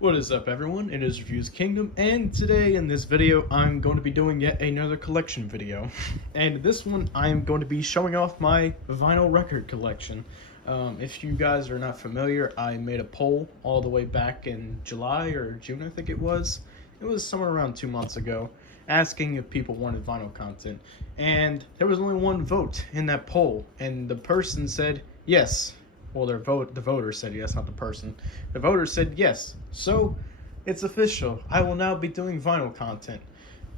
What is up, everyone? It is Reviews Kingdom, and today in this video I'm going to be doing yet another collection video. And this one I'm going to be showing off my vinyl record collection. If you guys are not familiar, I made a poll all the way back in July or June, I think it was. It was somewhere around 2 months ago, asking if people wanted vinyl content. And there was only one vote in that poll, and the person said yes. Well, the voter said yes, not the person. The voter said yes. So, it's official. I will now be doing vinyl content.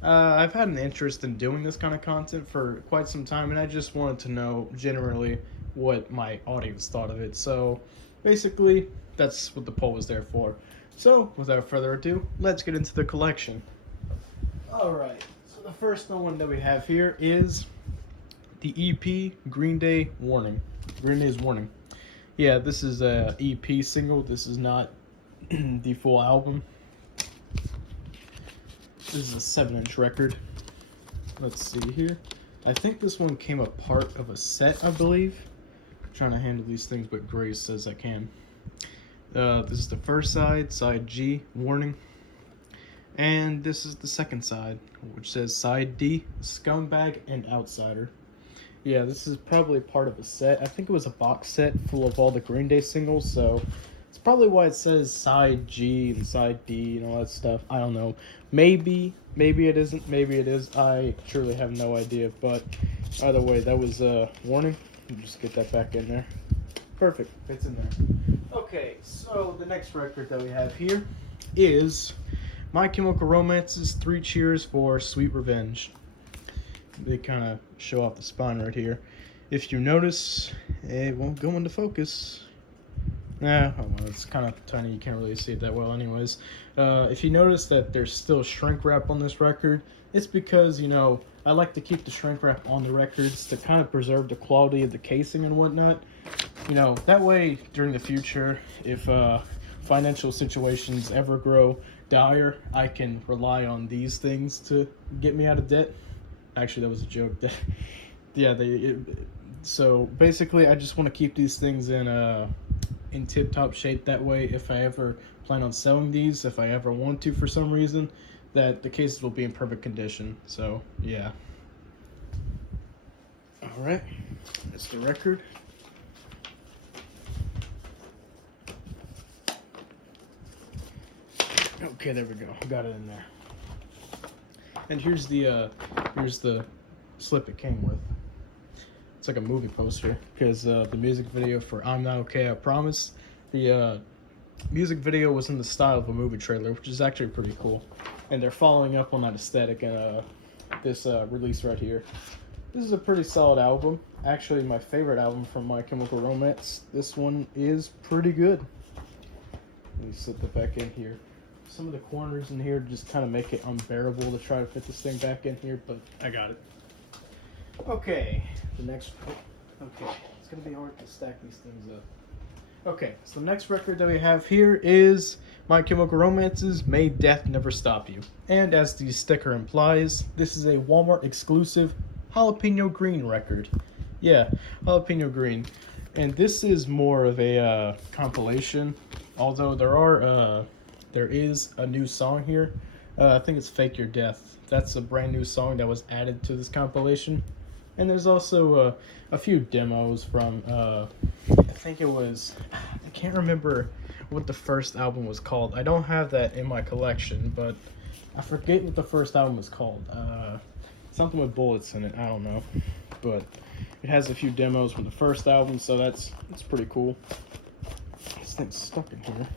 I've had an interest in doing this kind of content for quite some time, and I just wanted to know generally what my audience thought of it. So, basically, that's what the poll was there for. So, without further ado, let's get into the collection. Alright, so the first one that we have here is the EP Green Day Warning. Green Day's Warning. Yeah, this is a EP single. This is not the full album. This is a 7-inch record. Let's see here. I think this one came a part of a set, I believe. I'm trying to handle these things with grace as I can. This is the first side, side G, Warning. And this is the second side, which says side D, Scumbag and Outsider. Yeah, this is probably part of a set. I think it was a box set full of all the Green Day singles, so it's probably why it says side G and side D and all that stuff. I don't know. Maybe it isn't. Maybe it is. I truly have no idea. But either way, that was a warning. Just get that back in there. Perfect. Fits in there. Okay, so the next record that we have here is My Chemical Romance's 3 Cheers for Sweet Revenge. They kind of show off the spine right here. If you notice, it won't go into focus. Oh well, it's kind of tiny, you can't really see it that well anyways. If you notice that there's still shrink wrap on this record, it's because, you know, I like to keep the shrink wrap on the records to kind of preserve the quality of the casing and whatnot. You know, that way, during the future, if financial situations ever grow dire, I can rely on these things to get me out of debt. Actually, that was a joke. Yeah, so basically, I just want to keep these things in tip-top shape. That way, if I ever plan on selling these, if I ever want to for some reason, that the cases will be in perfect condition. So, yeah. All right, that's the record. Okay, there we go. Got it in there. And here's the slip it came with. It's like a movie poster because the music video for I'm Not Okay, I Promise. The music video was in the style of a movie trailer, which is actually pretty cool. And they're following up on that aesthetic in this release right here. This is a pretty solid album. Actually, my favorite album from My Chemical Romance. This one is pretty good. Let me slip it back in here. Some of the corners in here just kind of make it unbearable to try to fit this thing back in here, but I got it. Okay, the next... Okay, it's going to be hard to stack these things up. Okay, so the next record that we have here is My Chemical Romance's May Death Never Stop You. And as the sticker implies, this is a Walmart exclusive Jalapeno Green record. Yeah, Jalapeno Green. And this is more of a compilation, although there is a new song here. I think it's Fake Your Death. That's a brand new song that was added to this compilation. And there's also a few demos from, I think it was, I can't remember what the first album was called. I don't have that in my collection, but I forget what the first album was called. Something with bullets in it, I don't know. But it has a few demos from the first album, so that's pretty cool. This thing's stuck in here.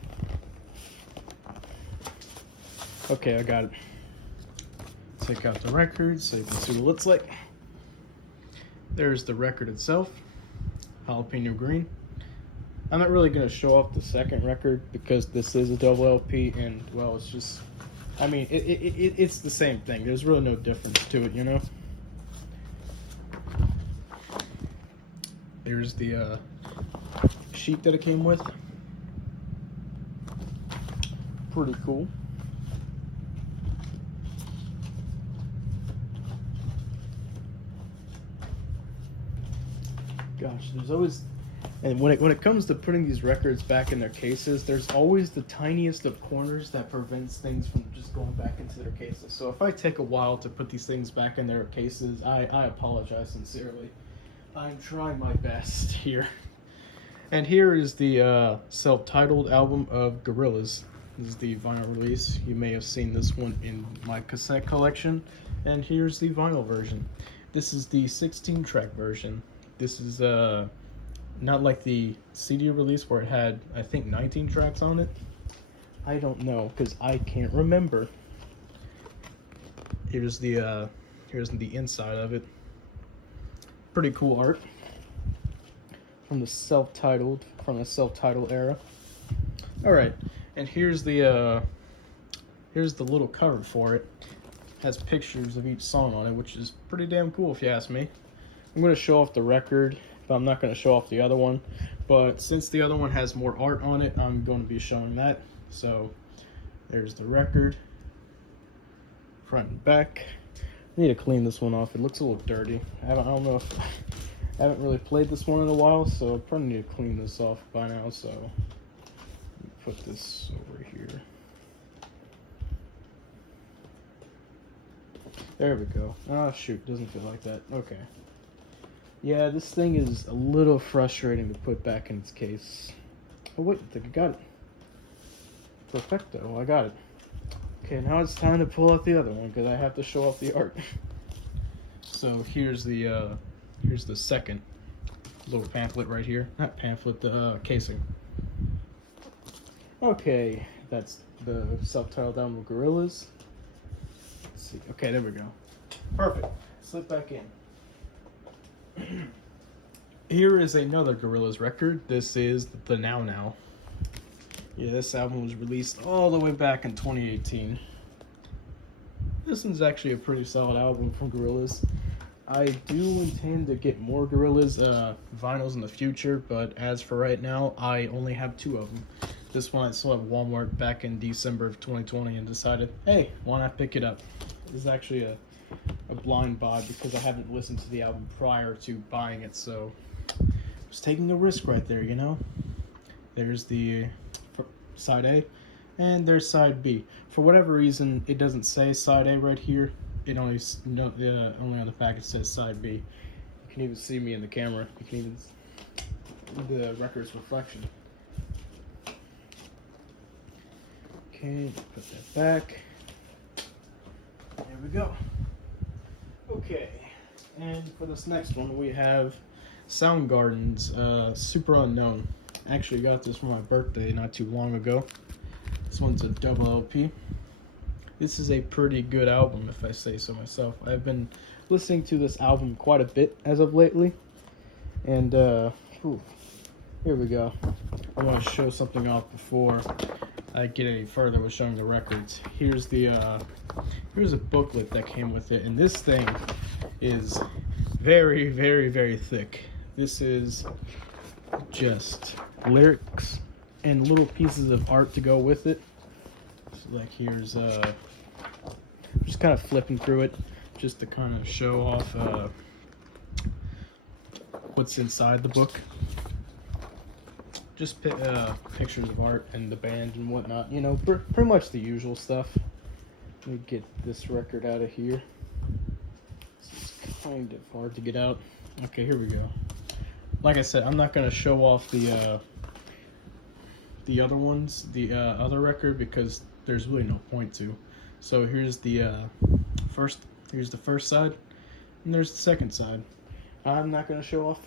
Okay, I got it. Take out the record so you can see what it looks like. There's the record itself, Jalapeno Green. I'm not really going to show off the second record because this is a double LP and, well, it's just, I mean, it's the same thing. There's really no difference to it, you know? There's the sheet that it came with. Pretty cool. Gosh, there's always And when it comes to putting these records back in their cases, there's always the tiniest of corners that prevents things from just going back into their cases. So if I take a while to put these things back in their cases, I apologize sincerely. I'm trying my best here. And here is the self-titled album of Gorillaz. This is the vinyl release. You may have seen this one in my cassette collection. And here's the vinyl version. This is the 16-track version. This is not like the CD release where it had, I think, 19 tracks on it. I don't know, because I can't remember. Here's the inside of it. Pretty cool art from the self-titled era. All right, and here's the little cover for it. Has pictures of each song on it, which is pretty damn cool if you ask me. I'm going to show off the record, but I'm not going to show off the other one. But since the other one has more art on it, I'm going to be showing that. So there's the record, front and back. I need to clean this one off. It looks a little dirty. I don't know if I haven't really played this one in a while, so I probably need to clean this off by now. So put this over here. There we go. Oh shoot, doesn't feel like that. Okay. Yeah, this thing is a little frustrating to put back in its case. Oh wait, I think I got it. Perfecto, I got it. Okay, now it's time to pull out the other one because I have to show off the art. So here's the second little pamphlet right here. Not pamphlet, the casing. Okay, that's the self-titled album of Gorillaz. Let's see. Okay, there we go. Perfect. Slip back in. Here is another Gorillaz record. This is the Now Now. Yeah, this album was released all the way back in 2018. This one's actually a pretty solid album from Gorillaz. I do intend to get more Gorillaz vinyls in the future, but as for right now, I only have 2 of them. This one I saw at Walmart back in December of 2020 and decided, hey, why not pick it up? This is actually a blind buy because I haven't listened to the album prior to buying it, so I was taking a risk right there, you know? There's the side A, and there's side B. For whatever reason, it doesn't say side A right here. It only on the back it says side B. You can even see me in the camera. You can even see the record's reflection. Okay, put that back. There we go. Okay, and for this next one we have Soundgarden's Super Unknown. I actually got this for my birthday not too long ago. This one's a double LP. This is a pretty good album if I say so myself. I've been listening to this album quite a bit as of lately. And here we go. I want to show something off before I get any further with showing the records. Here's a booklet that came with it, and this thing is very, very, very thick. This is just lyrics and little pieces of art to go with it. So like here's just kind of flipping through it just to kind of show off what's inside the book. Just pictures of art and the band and whatnot, you know, pretty much the usual stuff. Let me get this record out of here. It's kind of hard to get out. Okay, here we go. Like I said, I'm not going to show off the other ones, the other record, because there's really no point to. So here's the first side, and there's the second side. I'm not going to show off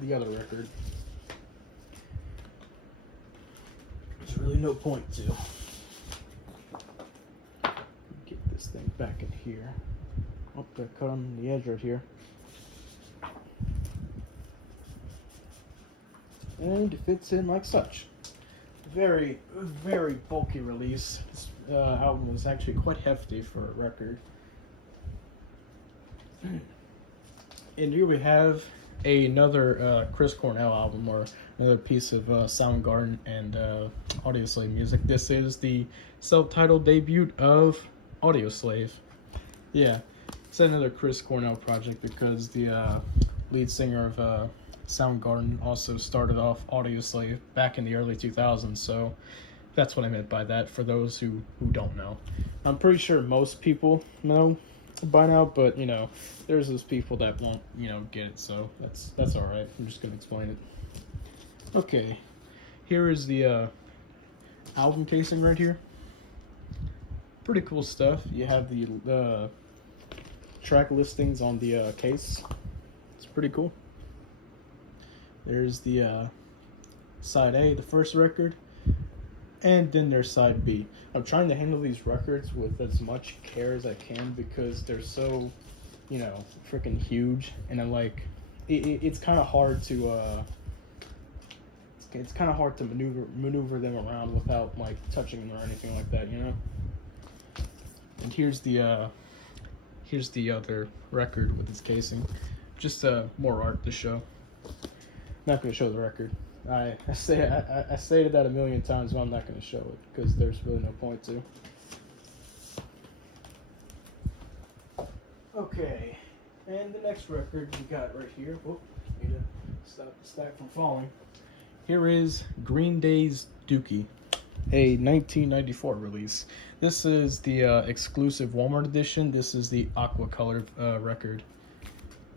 the other record. There's really no point to. Get this thing back in here. Oh, got cut on the edge right here. And it fits in like such. Very, very bulky release. This album was actually quite hefty for a record. And here we have another Chris Cornell album, or another piece of Soundgarden and Audioslave music. This is the self-titled debut of Audioslave. Yeah, it's another Chris Cornell project because the lead singer of Soundgarden also started off Audioslave back in the early 2000s, so that's what I meant by that for those who don't know. I'm pretty sure most people know by now, but there's those people that won't get it, so that's all right. I'm just gonna explain it. Okay, here is the album casing right here. Pretty cool stuff. You have the track listings on the case. It's pretty cool. There's the side A, the first record, and then there's side B. I'm trying to handle these records with as much care as I can because they're so, freaking huge, and I'm like, it's kind of hard to it's kind of hard to maneuver them around without like touching them or anything like that, And here's the other record with its casing. Just more art to show. Not going to show the record. I stated that a million times, but I'm not going to show it because there's really no point to. Okay, and the next record we got right here. Whoop, need to stop the stack from falling. Here is Green Day's Dookie, a 1994 release. This is the exclusive Walmart edition. This is the aqua colored record.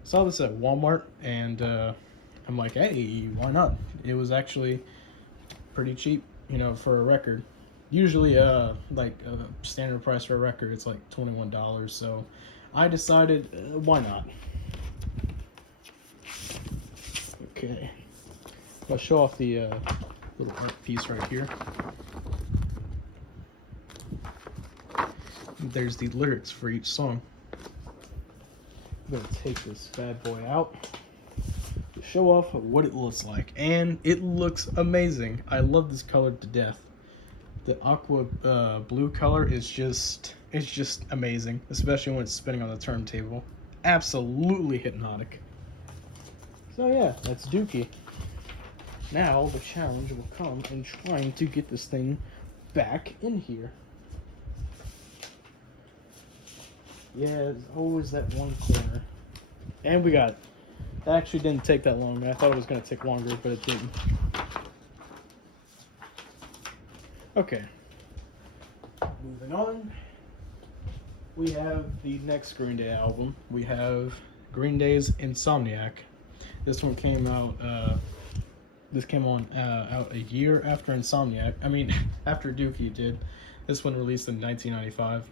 Saw this at Walmart, and I'm like, hey, why not? It was actually pretty cheap, for a record. Usually, like a standard price for a record, it's like $21. So I decided, why not? Okay, I'll show off the little art piece right here. There's the lyrics for each song. I'm gonna take this bad boy out to show off what it looks like, and it looks amazing. I love this color to death. The aqua blue color is just amazing, especially when it's spinning on the turntable. Absolutely hypnotic. So yeah, that's Dookie. Now the challenge will come in trying to get this thing back in here. Yeah, there's always that one corner. And we got it. That actually didn't take that long. I thought it was going to take longer, but it didn't. Okay. Moving on. We have the next Green Day album. We have Green Day's Insomniac. This one came out, out a year after Insomniac. I mean, after Dookie did. This one released in 1995.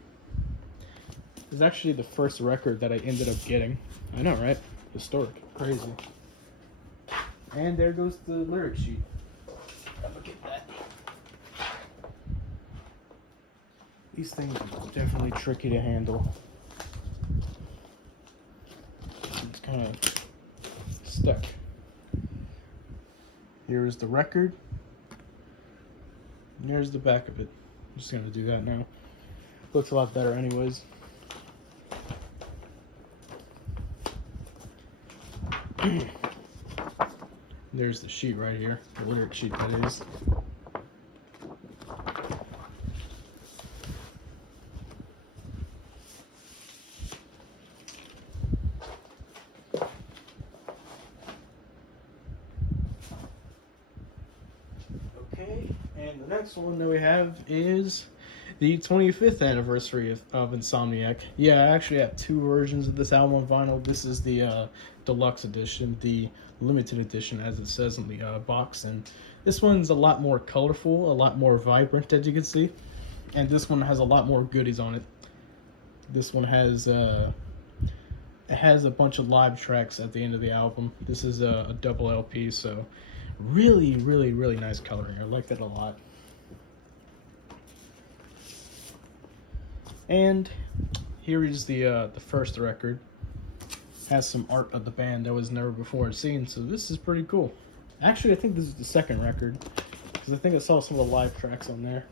It's actually the first record that I ended up getting. I know, right? Historic. Crazy. And there goes the lyric sheet. Look at that. These things are definitely tricky to handle. It's kind of stuck. Here's the record. And here's the back of it. I'm just going to do that now. Looks a lot better anyways. There's the sheet right here, the lyric sheet that is. Okay, and the next one that we have is the 25th anniversary of Insomniac. Yeah, I actually have two versions of this album on vinyl. This is the deluxe edition, the limited edition as it says on the box, and this one's a lot more colorful, a lot more vibrant as you can see, and this one has a lot more goodies on it. This one has it has a bunch of live tracks at the end of the album. This is a double LP, so really nice coloring. I like that a lot. And here is the first record. Has some art of the band that was never before seen, so this is pretty cool. Actually, I think this is the second record, because I think I saw some of the live tracks on there.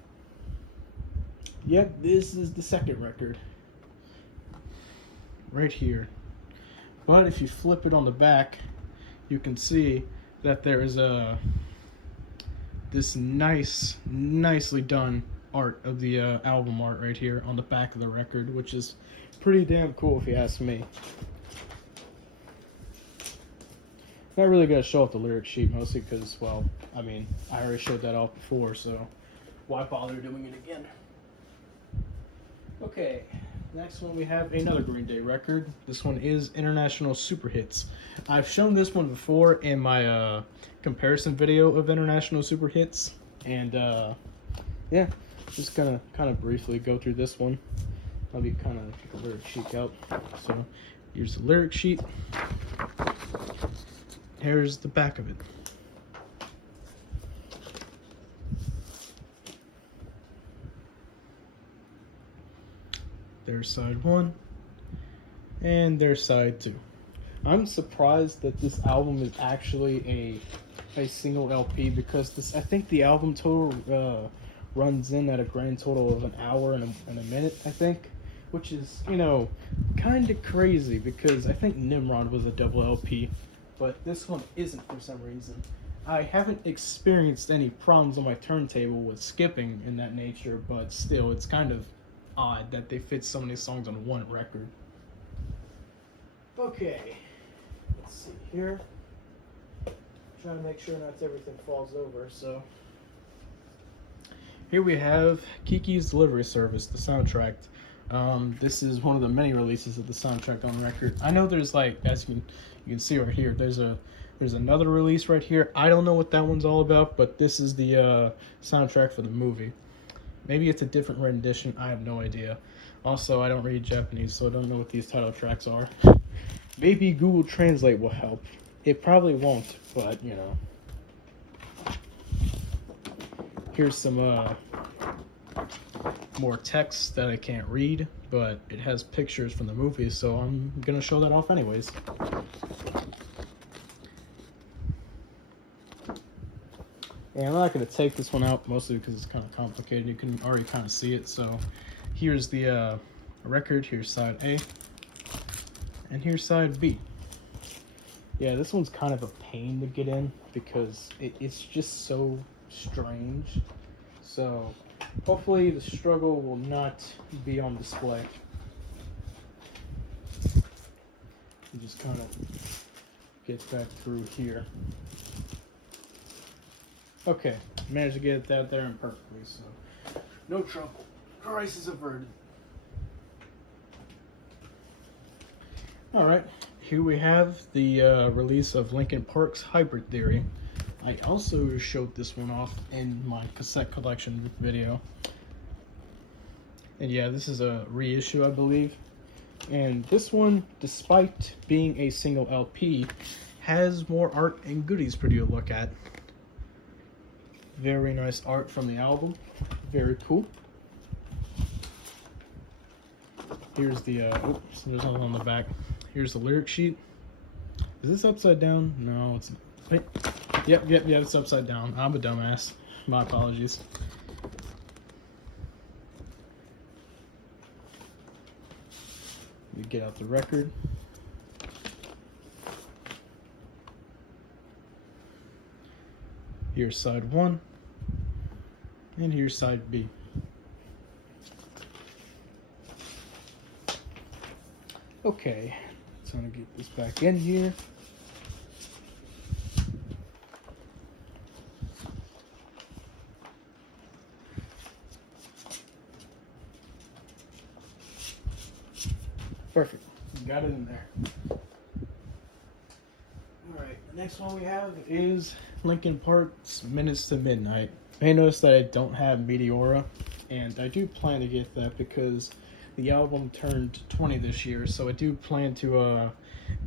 Yep, this is the second record. Right here. But if you flip it on the back, you can see that there is this nicely done art of the album art right here on the back of the record, which is pretty damn cool if you ask me. Not really gonna show off the lyric sheet mostly because, well, I mean, I already showed that off before, so why bother doing it again? Okay, next one we have another Green Day record. This one is International Super Hits. I've shown this one before in my comparison video of International Super Hits, and yeah, just gonna kind of briefly go through this one. I'll be kind of get the lyric sheet out. So here's the lyric sheet. Here's the back of it. There's side 1, and there's side 2. I'm surprised that this album is actually a single LP because I think the album total runs in at a grand total of an hour and a minute, I think, which is, you know, kind of crazy because I think Nimrod was a double LP, but this one isn't for some reason. I haven't experienced any problems on my turntable with skipping in that nature, but still, it's kind of odd that they fit so many songs on one record. Okay, let's see here. Trying to make sure not everything falls over, so. Here we have Kiki's Delivery Service, the soundtrack. This is one of the many releases of the soundtrack on record. I know there's, like, as you can see right here, there's another release right here. I don't know what that one's all about, but this is the soundtrack for the movie. Maybe it's a different rendition. I have no idea. Also, I don't read Japanese, so I don't know what these title tracks are. Maybe Google Translate will help. It probably won't, but, you know. Here's some more text that I can't read, but it has pictures from the movie, so I'm gonna show that off anyways. And I'm not gonna take this one out, mostly because it's kind of complicated. You can already kind of see it. So here's the record, here's side A, and here's side B. Yeah, this one's kind of a pain to get in because it's just so strange. So hopefully the struggle will not be on display. Just kind of get back through here. Okay, managed to get that there and perfectly, so no trouble. Crisis averted. Alright, here we have the release of Linkin Park's Hybrid Theory. I also showed this one off in my cassette collection video. And yeah, this is a reissue, I believe. And this one, despite being a single LP, has more art and goodies for you to look at. Very nice art from the album. Very cool. Here's the, oops, there's nothing on the back. Here's the lyric sheet. Is this upside down? No, it's not. Wait. Yep, it's upside down. I'm a dumbass. My apologies. We get out the record. Here's side 1, and here's side B. Okay, so I'm gonna get this back in here. Perfect, got it in there. Alright, the next one we have is Linkin Park's Minutes to Midnight. You may notice that I don't have Meteora, and I do plan to get that because the album turned 20 this year, so I do plan to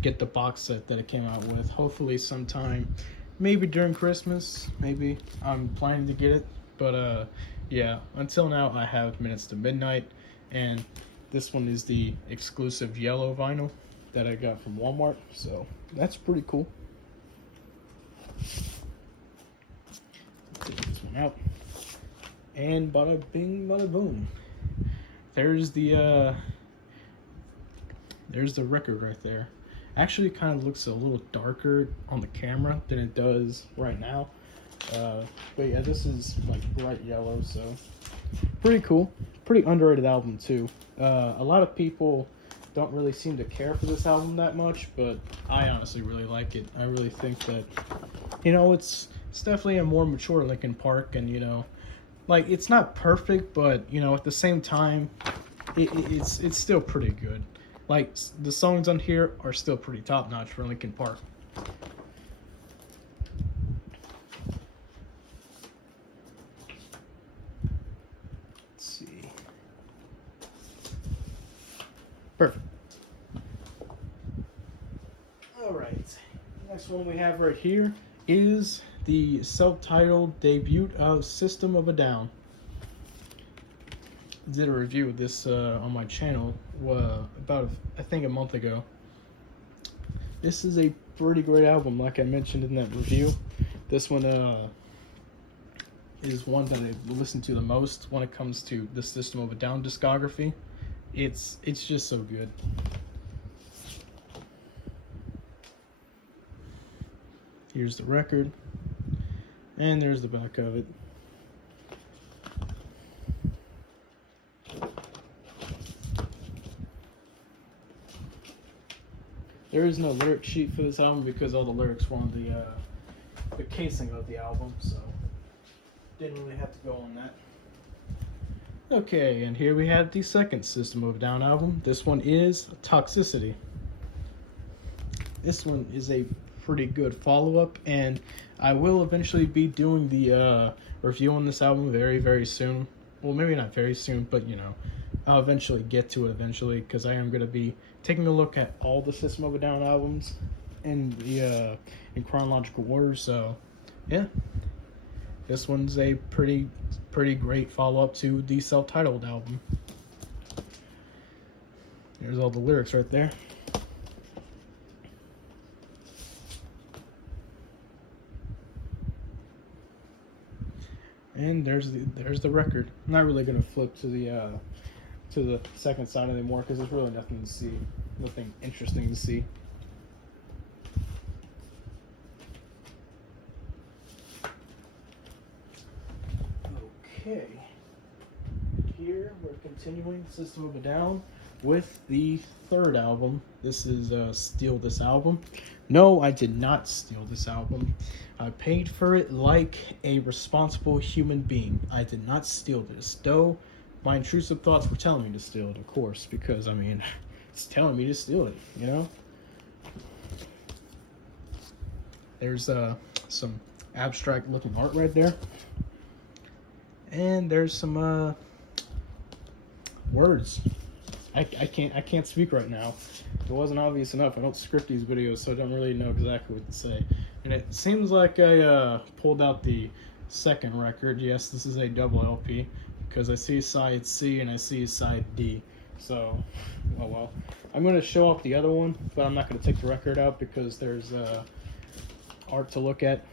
get the box set that it came out with, hopefully sometime, maybe during Christmas, maybe. I'm planning to get it, but yeah, until now I have Minutes to Midnight, and this one is the exclusive yellow vinyl that I got from Walmart, so that's pretty cool. Take this one out, and bada bing, bada boom. There's the record right there. Actually, kind of looks a little darker on the camera than it does right now. But yeah, this is like bright yellow, so pretty cool. Pretty underrated album too. A lot of people don't really seem to care for this album that much, but I honestly really like it. I really think that, you know, it's definitely a more mature Linkin Park, and you know, like it's not perfect, but you know, at the same time, it's still pretty good. Like the songs on here are still pretty top notch for Linkin Park. Let's see. Perfect. All right. Next one we have right here is the self-titled debut of System of a Down. Did a review of this on my channel about I think a month ago. This is a pretty great album, like I mentioned in that review. This one is one that I listen to the most when it comes to the System of a Down discography. It's just so good. Here's the record, and there's the back of it. There is no lyric sheet for this album because all the lyrics were on the casing of the album, so didn't really have to go on that. Okay, and here we have the second System of a Down album. This one is Toxicity. This one is a pretty good follow-up, and I will eventually be doing the review on this album very, very soon. Well, maybe not very soon, but you know, I'll eventually get to it eventually, because I am going to be taking a look at all the System of a Down albums in the in chronological order. So, yeah, this one's a pretty great follow-up to the self-titled album. There's all the lyrics right there. And there's the record. I'm not really gonna flip to the second side anymore because there's really nothing to see, nothing interesting to see. Okay, here we're continuing System of a Down with the third album. This is Steal This Album. No, I did not steal this album. I paid for it like a responsible human being. I did not steal this, though my intrusive thoughts were telling me to steal it, of course, because I mean, it's telling me to steal it, you know? There's some abstract looking art right there. And there's some words. I can't speak right now. It wasn't obvious enough. I don't script these videos, so I don't really know exactly what to say. And it seems like I pulled out the second record. Yes, this is a double LP because I see side C and I see side D. So, oh well. I'm going to show off the other one, but I'm not going to take the record out because there's art to look at.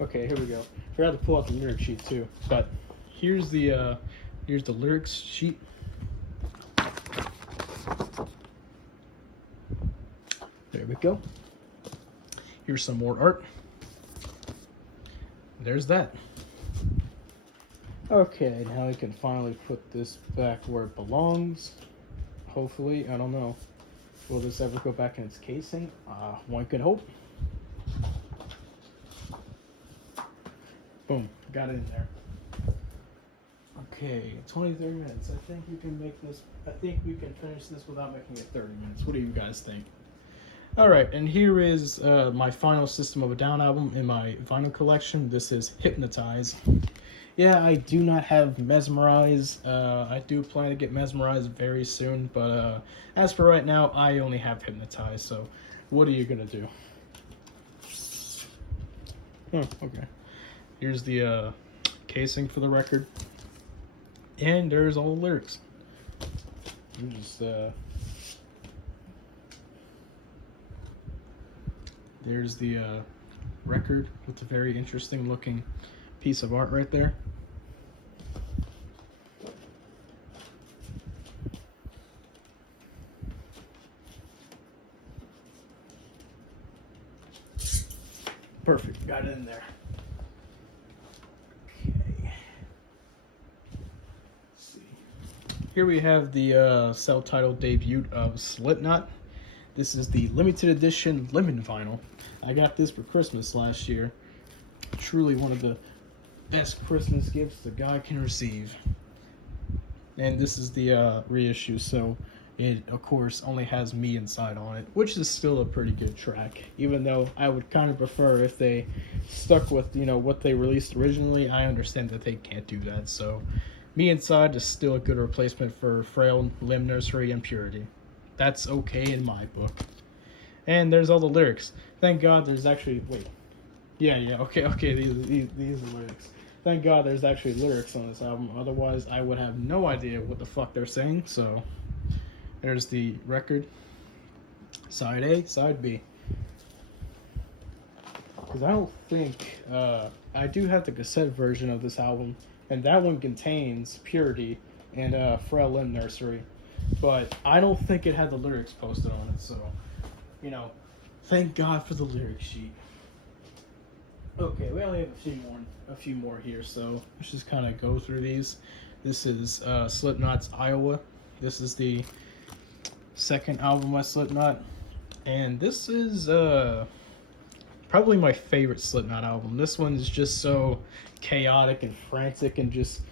Okay, here we go. Forgot to pull out the lyric sheet too, but here's the lyrics sheet. There we go. Here's some more art. There's that. Okay, now we can finally put this back where it belongs. Hopefully, I don't know. Will this ever go back in its casing? One could hope. Boom, got it in there. Okay, 30 minutes. I think we can make this, I think we can finish this without making it 30 minutes. What do you guys think? Alright, and here is my final System of a Down album in my vinyl collection. This is Hypnotize. Yeah, I do not have Mesmerize. I do plan to get Mesmerize very soon, but as for right now, I only have Hypnotize, so what are you gonna do? Oh, okay. Here's the casing for the record. And there's all the lyrics. Just, there's the record with a very interesting looking piece of art right there. Perfect, got it in there. Okay. Here we have the self-titled debut of Slipknot. This is the limited edition lemon vinyl. I got this for Christmas last year. Truly one of the best Christmas gifts a guy can receive. And this is the reissue, so it of course only has Me Inside on it, which is still a pretty good track. Even though I would kind of prefer if they stuck with what they released originally. I understand that they can't do that, so Me Inside is still a good replacement for Frail, Limb Nursery, and Purity. That's okay in my book. And there's all the lyrics. Thank God there's actually okay. These are lyrics. Thank God there's actually lyrics on this album. Otherwise, I would have no idea what the fuck they're saying. So, there's the record. Side A, side B. Because I don't think I do have the cassette version of this album, and that one contains Purity and Frail Limb Nursery, but I don't think it had the lyrics posted on it. So, thank God for the lyric sheet. Okay, we only have a few more here, so let's just kind of go through these. This is Slipknot's Iowa. This is the second album by Slipknot, and this is probably my favorite Slipknot album. This one is just so chaotic and frantic and just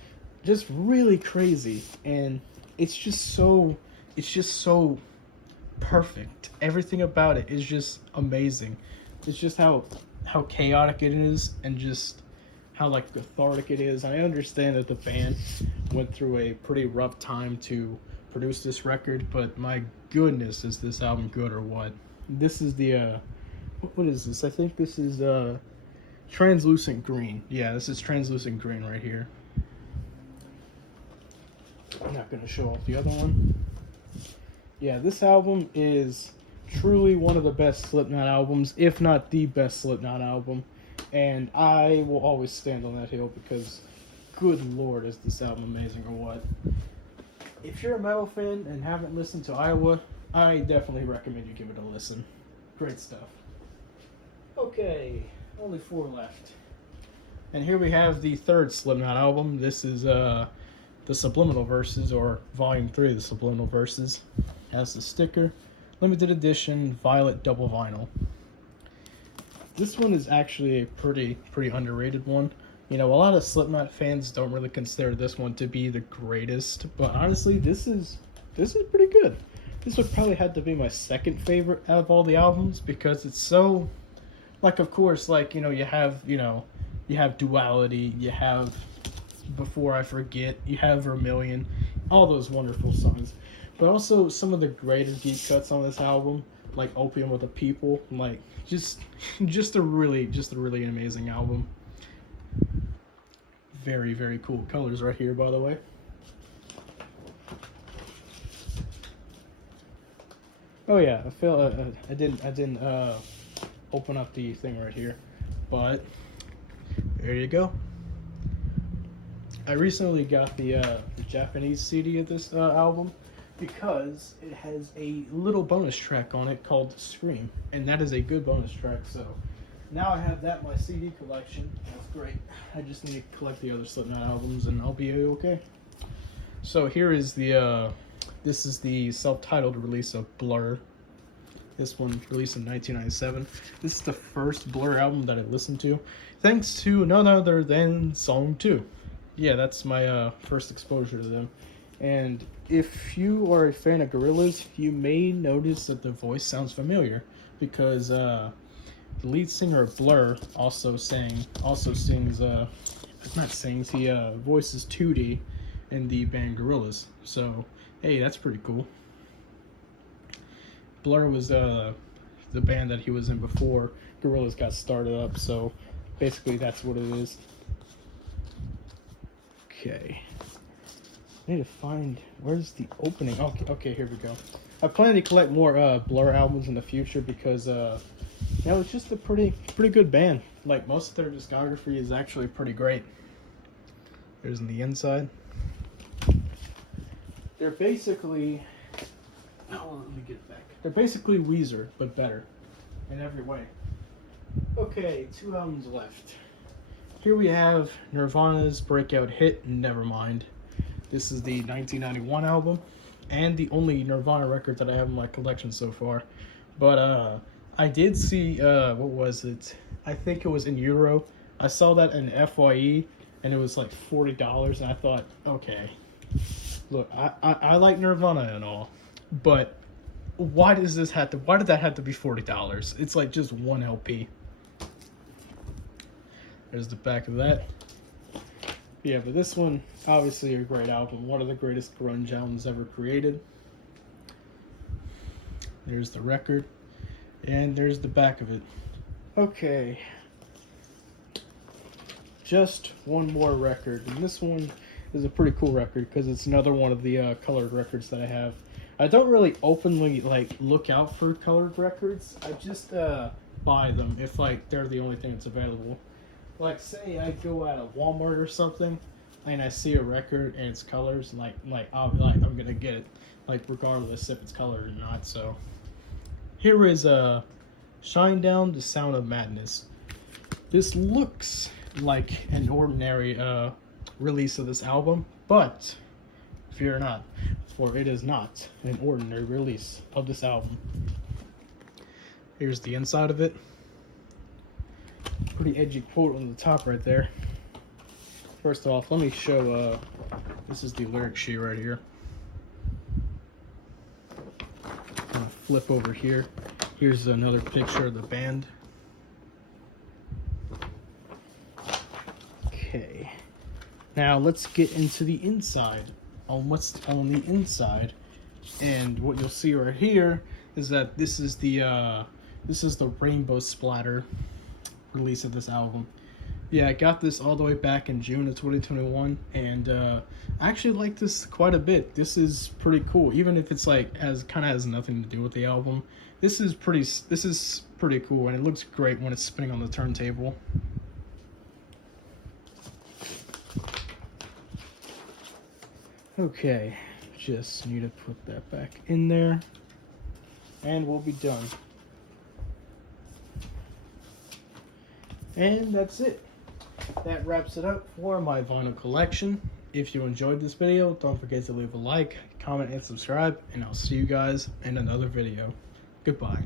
really crazy, and it's just so perfect. Everything about it is just amazing. It's just how chaotic it is, and just how cathartic it is. I understand that the band went through a pretty rough time to produce this record, but my goodness, is this album good or what? This is the what is this? I think this is Translucent Green. Yeah, this is Translucent Green right here. I'm not gonna show off the other one. Yeah, this album is truly one of the best Slipknot albums, if not the best Slipknot album, and I will always stand on that hill because, good lord, is this album amazing or what? If you're a metal fan and haven't listened to Iowa, I definitely recommend you give it a listen. Great stuff. Okay, only 4 left. And here we have the third Slipknot album. This is the Subliminal Verses, or Volume 3 of the Subliminal Verses. Has the sticker. Limited edition Violet double vinyl. This one is actually a pretty underrated one. A lot of Slipknot fans don't really consider this one to be the greatest, but honestly, this is pretty good. This would probably have to be my second favorite out of all the albums, because it's so, of course, you have Duality, you have Before I Forget, you have Vermilion, all those wonderful songs. But also some of the greater deep cuts on this album, like Opium of the People, just a really amazing album. Very, very cool colors right here, by the way. Oh yeah, I feel I didn't open up the thing right here, but there you go. I recently got the Japanese CD of this album, because it has a little bonus track on it called Scream, and that is a good bonus track. So now I have that in my CD collection. That's great. I just need to collect the other Slipknot albums, and I'll be okay. So here is this is the self-titled release of Blur. This one released in 1997. This is the first Blur album that I listened to, thanks to none other than Song 2. Yeah, that's my first exposure to them. And if you are a fan of Gorillaz, you may notice that the voice sounds familiar, because the lead singer of Blur also sings, he voices Tootie in the band Gorillaz. So, hey, that's pretty cool. Blur was the band that he was in before Gorillaz got started up, so basically that's what it is. Okay. I need to find, where's the opening? Okay, here we go. I plan to collect more Blur albums in the future, because it's just a pretty good band. Most of their discography is actually pretty great. There's the inside. They're basically, let me get it back. They're basically Weezer, but better in every way. Okay, 2 albums left. Here we have Nirvana's breakout hit, Nevermind. This is the 1991 album, and the only Nirvana record that I have in my collection so far. But I did see what was it? I think it was in Euro. I saw that in FYE, and it was like $40, and I thought, okay, look, I like Nirvana and all, but why did that have to be $40? It's like just one LP. There's the back of that. Yeah, but this one, obviously a great album. One of the greatest grunge albums ever created. There's the record. And there's the back of it. Okay. Just one more record. And this one is a pretty cool record because it's another one of the colored records that I have. I don't really openly look out for colored records. I just buy them if they're the only thing that's available. Like, say I go at a Walmart or something, and I see a record and it's colors, and I'm gonna get it, regardless if it's colored or not. So, here is Shinedown: The Sound of Madness. This looks like an ordinary release of this album, but fear not, for it is not an ordinary release of this album. Here's the inside of it. Pretty edgy quote on the top right there. First off, let me show, this is the lyric sheet right here. I'm gonna flip over here. Here's another picture of the band. Okay. Now let's get into the inside. On what's on the inside. And what you'll see right here is that this is the Rainbow Splatter release of this album. Yeah, I got this all the way back in June of 2021, and I actually like this quite a bit. This is pretty cool, even if it's has nothing to do with the album. This is pretty cool, and it looks great when it's spinning on the turntable. Okay, just need to put that back in there, and we'll be done. And that's it. That wraps it up for my vinyl collection. If you enjoyed this video, don't forget to leave a like, comment, and subscribe, and I'll see you guys in another video. Goodbye.